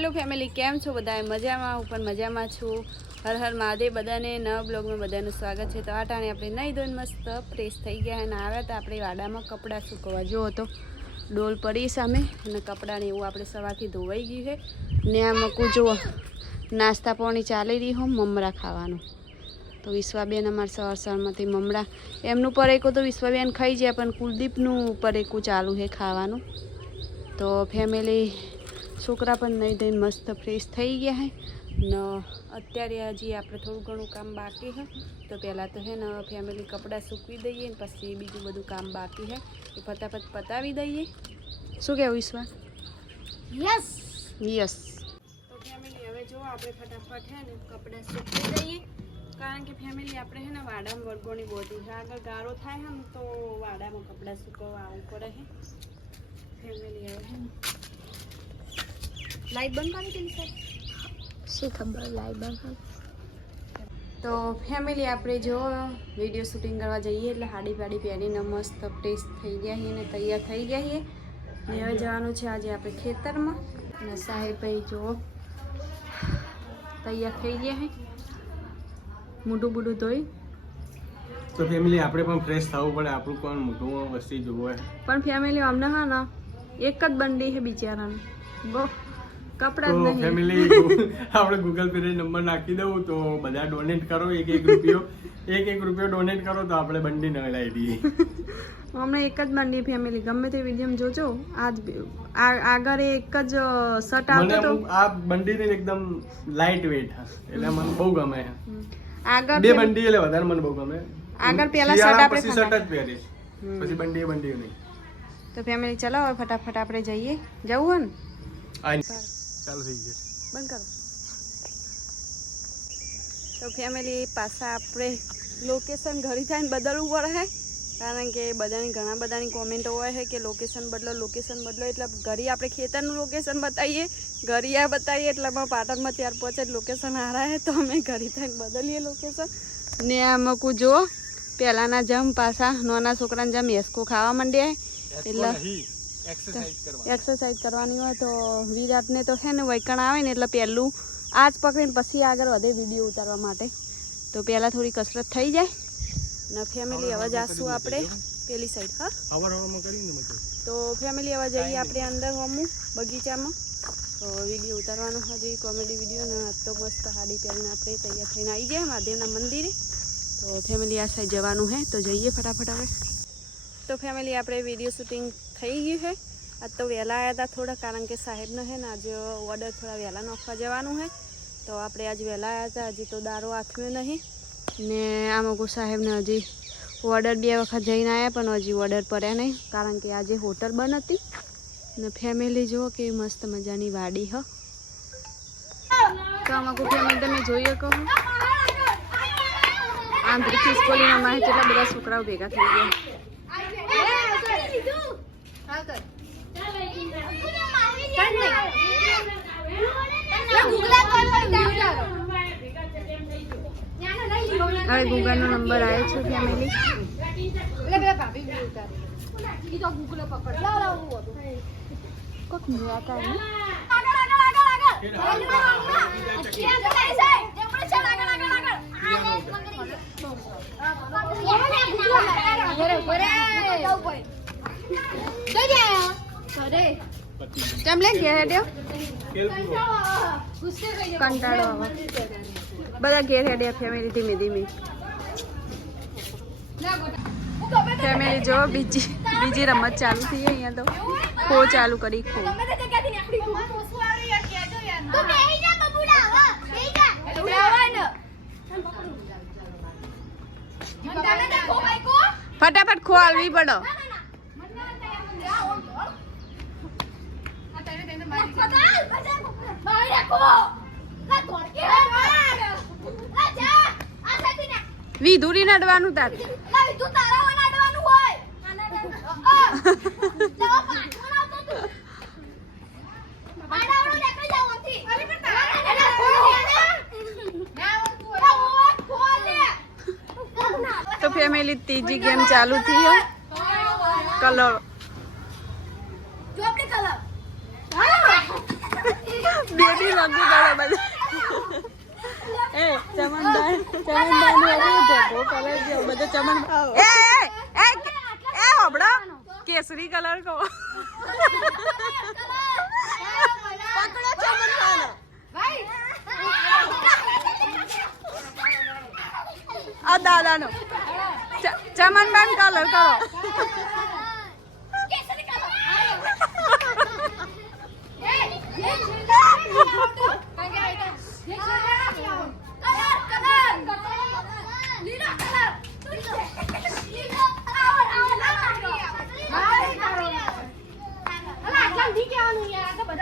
Hello family, કેમ છો બધા? મજામાં? હું પણ મજામાં છું. હર હર મહાદેવ. બધાને નવા બ્લોગમાં બધાનું સ્વાગત છે. તો આ ટાણે આપણે નહીં ધોઈને મસ્ત ફ્રેશ થઈ ગયા અને આવ્યા તો આપણે વાડામાં કપડાં સૂકવવા જો તો ડોલ પડી સામે અને કપડાને એવું આપણે સવારથી ધોવાઈ ગયું છે ને આ મૂકું જુઓ નાસ્તા પાણી ચાલી રહી હો મમરા ખાવાનું. તો વિશ્વાબેન અમારે સવાર સવારમાંથી મમરા એમનું પરેકું તો વિશ્વાબેન ખાઈ જાય પણ કુલદીપનું પરેકું ચાલુ છે ખાવાનું. તો ફેમિલી છોકરા પણ નહીં ધોઈને મસ્ત ફ્રેશ થઈ ગયા હે ને અત્યારે હજી આપણે થોડું ઘણું કામ બાકી છે. તો પહેલાં તો હે ને ફેમિલી કપડાં સૂકવી દઈએ ને પછી બીજું બધું કામ બાકી છે એ ફટાફટ પતાવી દઈએ. શું કહેવું વિશ્વા? Yes yes. તો ફેમિલી હવે જો આપણે ફટાફટ હે ને કપડાં સૂકવી દઈએ કારણ કે ફેમિલી આપણે હે ને વાડામાં વરગોની બોધી છે. આગળ ગાળો થાય ને તો વાડામાં કપડાં સૂકવવા આવવું પડે છે ફેમિલી. હવે હે ને લાઈટ બંધ કરી તેની સાથે શી ખબર લાઈટ બંધ. તો ફેમિલી આપણે જો વિડીયો શૂટિંગ કરવા જઈએ એટલે હાડી પાડી પહેરીને મસ્ત ફ્રેશ થઈ ગયા છીએ ને તૈયાર થઈ ગયા છીએ ને હવે જવાનું છે આજે આપણે ખેતરમાં અને સાહેબભાઈ જો તૈયાર થઈ ગયા છે મોઢું બુઢું ધોઈ. તો ફેમિલી આપણે પણ ફ્રેશ થવું પડે, આપણું પણ મોઢું વસ્તી જોવે. પણ ફેમિલી અમને હા ને એક જ બંડી છે બિચારાનું બહુ કપડા જ તો નહીં. ફેમિલી આપણે ગૂગલ પે નંબર નાખી દઉં તો બધા ડોનેટ કરો, એક રૂપિયો ડોનેટ કરો તો આપણે બંડી નવડાવી દઈએ. હમણાં એક જ બંડી ફેમિલી ગમે તે વિડીયો જોજો આજ આગળ એક જ શર્ટ આવતો મને તો આ બંડી એકદમ લાઇટ વેટ એટલે મને બહુ ગમે. આગળ બે બંડી એટલે વધારે મને બહુ ગમે. આગળ પેલા શર્ટ આપણે પછી શર્ટ જ પહેરીશ, પછી બંડી નહીં. તો ફેમિલી ચલો હવે ફટાફટ આપણે જઈએ. જવું હોય ને ચાલુ થઈ ગયું, બંધ કરો. તો ફેમિલી પાછા આપણે લોકેશન ઘરે થાય ને બદલવું પડે છે કારણ કે ઘણા બધાની કોમેન્ટો હોય છે કે લોકેશન બદલો એટલે ઘરે આપણે ખેતરનું લોકેશન બતાવીએ ઘરિયા બતાવીએ એટલામાં પાટણમાં ત્યાર પહોંચે લોકેશન હારા તો અમે ઘરે થઈને બદલીએ લોકેશન ને આ મૂકું જુઓ પહેલાંના જેમ પાછા નાના છોકરાને જેમ હેસકો ખાવા માંડ્યા એટલે એક્સરસાઇઝ કરવાની હોય તો વિરાટને તો છે ને વૈકણ આવે ને એટલે પહેલું આ જ પકડીને પછી આગળ વધે વિડીયો ઉતારવા માટે. તો પહેલાં થોડી કસરત થઈ જાય ને ફેમિલી હવે જાશું આપણે પેલી સાઈડ. હા તો ફેમિલી હવે જઈએ આપણે અંદર હોમું બગીચામાં તો વિડીયો ઉતારવાનો હજી કોમેડી વિડીયો ને તો મસ્ત હાડી પહેરીને આપણે તૈયાર થઈને આવી જાય મહાદેવના મંદિરે. તો ફેમિલી આ સાઈડ જવાનું હે તો જઈએ ફટાફટ હવે. તો ફેમિલી આપણે વિડીયો શૂટિંગ થઈ ગયું છે. આજ તો વહેલા આવ્યા હતા થોડા કારણ કે સાહેબનો છે ને આજે ઓર્ડર થોડા વહેલા નાખવા જવાનું છે તો આપણે આજે વહેલા આવ્યા હતા. હજી તો દારો આથમ્યો નહીં ને આમાં સાહેબને હજી ઓર્ડર 2 વખત જઈને આવ્યા પણ હજી ઓર્ડર પડ્યા નહીં કારણ કે આજે હોટલ બંધ હતી. ને ફેમિલી જુઓ કે મસ્ત મજાની વાડી હ. તો આમાં ફેમિલી તમે જોઈએ કહો આંતરિક સ્કૂલમાં મારે કેટલા બધા છોકરાઓ ભેગા થઈ ગયા. હવે ગૂગલનો નંબર આવ્યો છે ફેમિલી. ચમ લે ઘેર હેડ્યો કંટાળો બધા ઘેર હેડ્યા ફેમિલી ધીમે ધીમે. ફેમિલી જો બીજી રમત ચાલુ થઈ અહીંયા તો ખો ચાલુ કરી ખો. ફટાફટ ખો હાલવી પડો. વિધુરી નડવાનું તાર તો ફેમિલી ત્રીજી ગેમ ચાલુ થઈ है कलर બેટ કેસરી રંગો ગળે બધા એ ચમનદાન ભોગો કલર જેવો બધો ચમન એ હોબળો કેસરી કલર કહો પકડો ચમનદાન આ દાદાનો ચમનદાન કલર કરો